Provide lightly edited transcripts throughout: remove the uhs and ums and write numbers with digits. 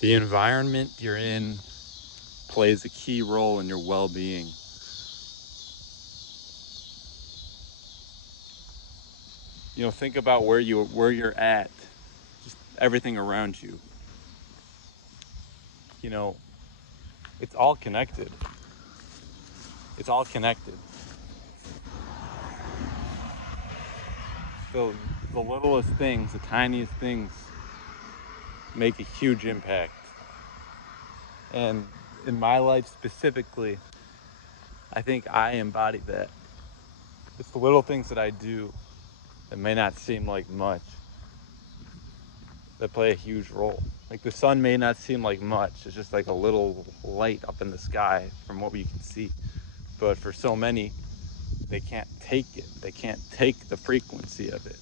The environment you're in plays a key role in your well-being. Think about where you're at, just everything around you. You know, it's all connected. It's all connected. So the littlest things, the tiniest things make a huge impact. And in my life specifically, I think I embody that. It's the little things that I do that may not seem like much that play a huge role. Like the sun may not seem like much, it's just like a little light up in the sky from what we can see. But for so many, they can't take it, they can't take the frequency of it.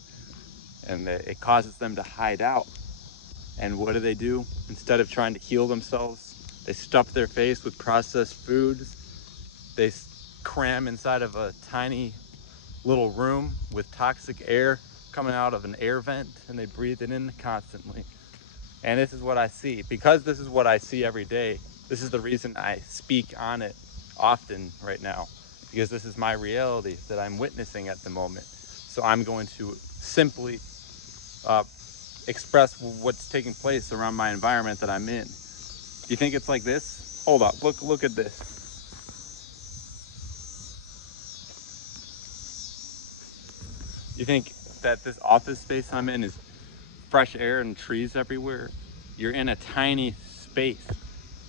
And it causes them to hide out. And what do? Instead of trying to heal themselves, they stuff their face with processed foods. They cram inside of a tiny little room with toxic air coming out of an air vent, and they breathe it in constantly. And this is what I see. Because this is what I see every day, this is the reason I speak on it often right now, because this is my reality that I'm witnessing at the moment. So I'm going to simply uh, express what's taking place around my environment that I'm in. Do you think it's like this? Hold up, look at this. You think that this office space I'm in is fresh air and trees everywhere? You're in a tiny space.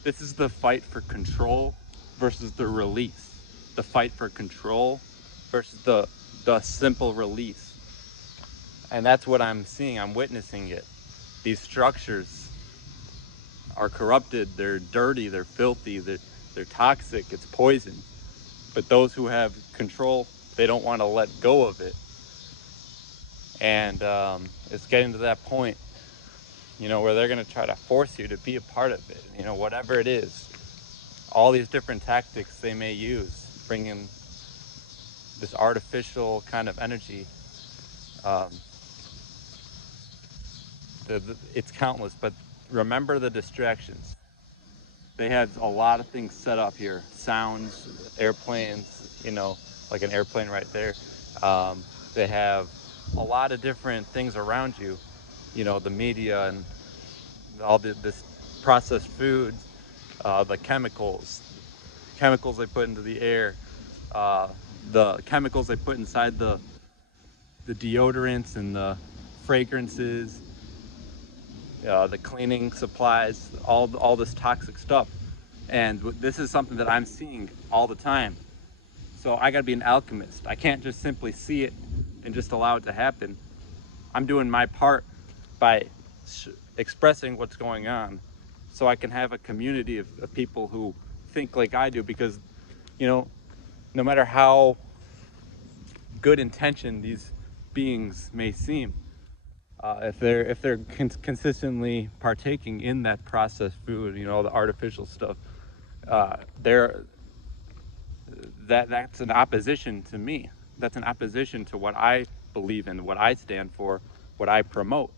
This is the fight for control versus the release. The fight for control versus the simple release. And that's what I'm seeing. I'm witnessing it. These structures are corrupted, they're dirty, they're filthy, they're toxic, it's poison. But those who have control, they don't want to let go of it. And it's getting to that point, where they're going to try to force you to be a part of it, whatever it is. All these different tactics they may use, bring in this artificial kind of energy. Um, it's countless, but remember the distractions. They had a lot of things set up here, sounds, airplanes, like an airplane right there. They have a lot of different things around you, the media and all this processed food, the chemicals they put into the air, uh, the chemicals they put inside the deodorants and the fragrances, the cleaning supplies, all this toxic stuff. And this is something that I'm seeing all the time. So I got to be an alchemist. I can't just simply see it and just allow it to happen. I'm doing my part by expressing what's going on, so I can have a community of people who think like I do. Because, no matter how good intentioned these beings may seem, if they're consistently partaking in that processed food, the artificial stuff, they're that's an opposition to me. That's an opposition to what I believe in, what I stand for, what I promote.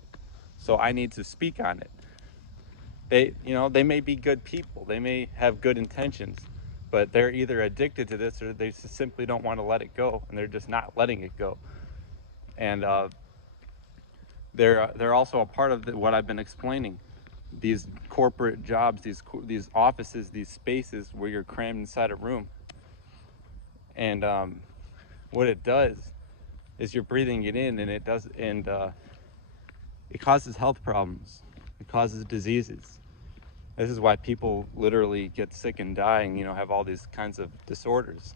So I need to speak on it. They may be good people, they may have good intentions, but they're either addicted to this or they just simply don't want to let it go, and they're just not letting it go. And they're also a part of what I've been explaining. These corporate jobs, these offices, these spaces where you're crammed inside a room, and what it does is you're breathing it in, and it causes health problems. It causes diseases. This is why people literally get sick and dying, have all these kinds of disorders.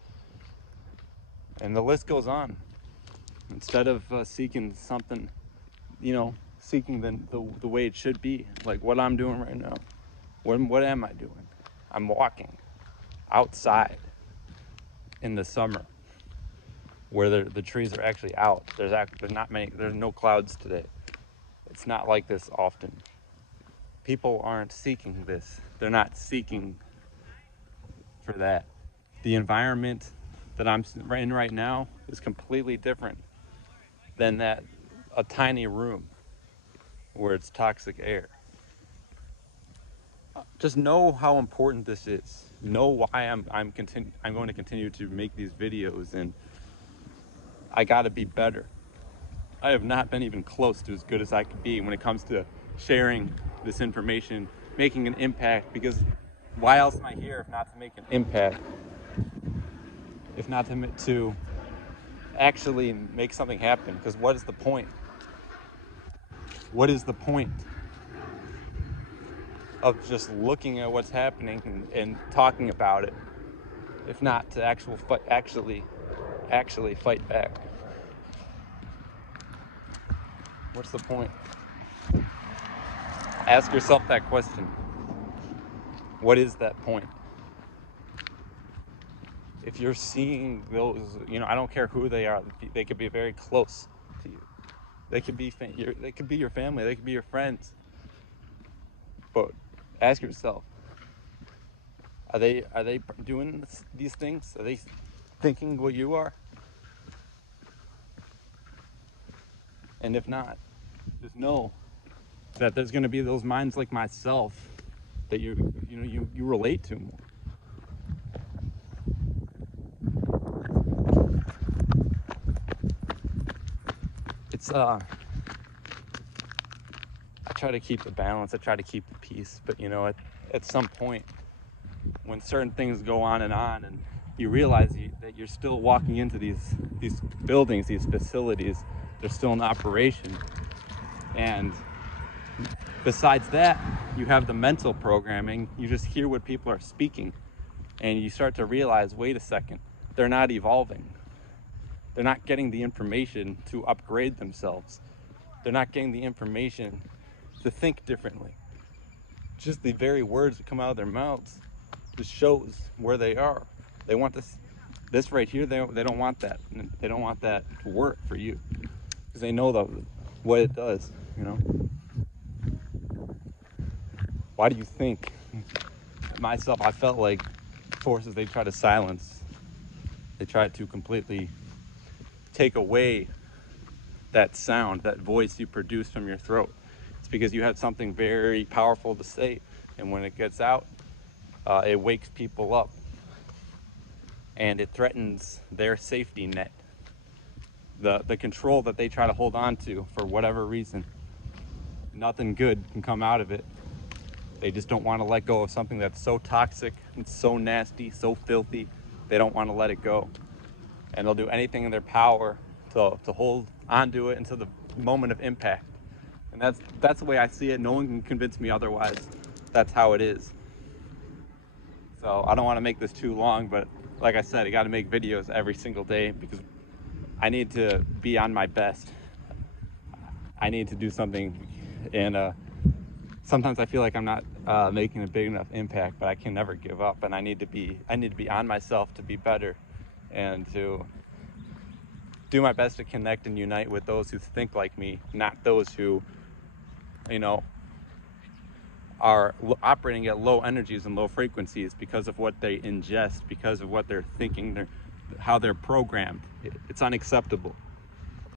And the list goes on. Instead of seeking something, seeking the way it should be, like what I'm doing right now. What am I doing? I'm walking outside in the summer where the trees are actually out. There's no clouds today. It's not like this often. People aren't seeking this. They're not seeking for that. The environment that I'm in right now is completely different than a tiny room where it's toxic air. just know how important this is. Know why I'm going to continue to make these videos, and I got to be better. I have not been even close to as good as I could be when it comes to sharing this information, making an impact, because why else am I here if not to make an impact? If not to actually make something happen? Because what is the point? What is the point of just looking at what's happening and talking about it, if not to actually fight back? What's the point? Ask yourself that question. What is that point? If you're seeing those, I don't care who they are. They could be very close to you. They could be your family. They could be your friends. But ask yourself: Are they doing these things? Are they thinking what you are? And if not, just know that there's going to be those minds like myself that you relate to more. It's I try to keep the balance. I try to keep the peace. But at some point, when certain things go on, and you realize that you're still walking into these buildings, these facilities, they're still in operation. And besides that, you have the mental programming. You just hear what people are speaking, and you start to realize, wait a second, they're not evolving. They're not getting the information to upgrade themselves. They're not getting the information to think differently. Just the very words that come out of their mouths just shows where they are. They want this right here. They don't want that. They don't want that to work for you, because they know what it does. Why do you think myself? I felt like forces they try to silence. They try to completely take away that sound, that voice you produce from your throat. It's because you had something very powerful to say, and when it gets out, it wakes people up, and it threatens their safety net, the control that they try to hold on to for whatever reason. Nothing good can come out of it. They just don't want to let go of something that's so toxic and so nasty, so filthy. They don't want to let it go, and they'll do anything in their power to hold onto it until the moment of impact. And that's the way I see it. No one can convince me otherwise. That's how it is. So I don't want to make this too long, but like I said, I got to make videos every single day because I need to be on my best. I need to do something, and sometimes I feel like I'm not making a big enough impact, but I can never give up, and I need to be on myself to be better, and to do my best to connect and unite with those who think like me, not those who are operating at low energies and low frequencies because of what they ingest, because of what they're thinking, how they're programmed. It's unacceptable.